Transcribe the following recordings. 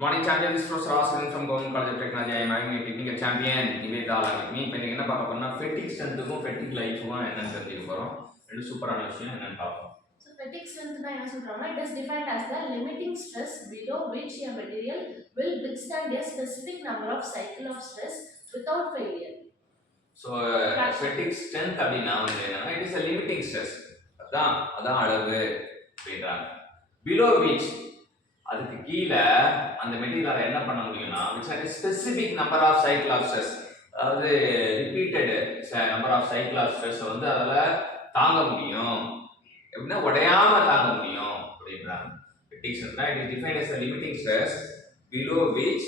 Morning champion, this is Professor Oscar from Government College of Technology. I am having a technical champion. Niveda along me. இப்போ என்ன பார்க்க போறோம்னா fatigue strengthக்கும் fatigue lifeக்கும் என்னன்னு தெரிஞ்சுக்க போறோம். ரெண்டு சூப்பரான விஷயம் என்னன்னு பார்ப்போம். So fatigue strength தான் என்ன சொல்றாங்கன்னா it is defined as the limiting stress below which a material will withstand a specific number of cycle of stress without failure. So fatigue strength அப்படினா வந்து என்னன்னா it is a limiting stress. அதான் அளவு அப்படின்றாங்க. Below which அதுக்கு கீழ அந்த மெட்டீரியலால என்ன பண்ண முடியும்னா which has a specific number of cycle of stress அதாவது repeated number of cycle of stress வந்து அதால தாங்க முடியும் எப்படின்னா உடையாம தாங்க முடியும் அப்படின்றாங்க. fatigue stress it is defined as a limiting stress below which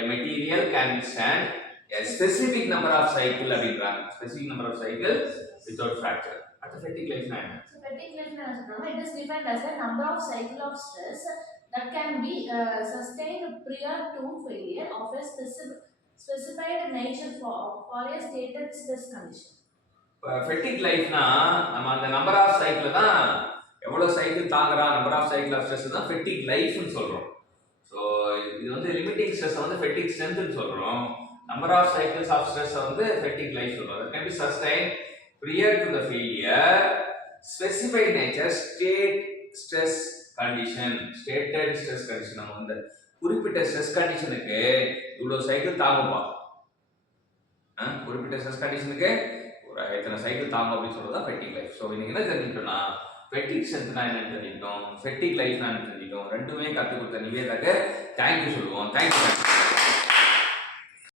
a material can withstand a specific number of cycle அப்படின்றாங்க. specific number of cycle without fracture. அடுத்த fatigue life என்ன? So fatigue life என்ன சொல்றாங்க it is defined as a number of cycle of stress that can be sustained prior to failure of a specified nature for a stated stress condition. fatigue lifeனா நம்ம அந்த number of cycle தான் எவ்வளவு cycle தாங்குறா number of cycle of stress தான் fatigue லைஃப்னு சொல்றோம். So இது வந்து லிமிட்டிங் ஸ்ட்ரெஸ் வந்து fatigue ஸ்ட்ரென்த்னு சொல்றோம். Number of cycles of stress வந்து fatigue லைஃப் சொல்றோம். It can be sustained prior to the failure specified nature state stress condition stated stress condition நம்ம வந்து குறிப்பிட்ட ஸ்ட்ரெஸ் கண்டிஷனுக்கு இவ்வளவு சைக்கிள் தாங்கும்பா குறிப்பிட்ட ஸ்ட்ரெஸ் கண்டிஷனுக்கு ஒரு எத்தனை சைக்கிள் தாங்கும் அப்படின்னு சொல்றது தான் fatigue லைஃப். ஸோ இன்னைக்கு என்ன தெரிஞ்சுக்கிட்டோம்னா fatigue ஸ்ட்ரென்த்னா என்னன்னு தெரிஞ்சுக்கிட்டோம், fatigue லைஃப்னா என்ன தெரிஞ்சுக்கிட்டோம். ரெண்டுமே கற்றுக் கொடுத்த நிவேதாக்கு தேங்க்யூ சொல்லுவோம். தேங்க்யூ.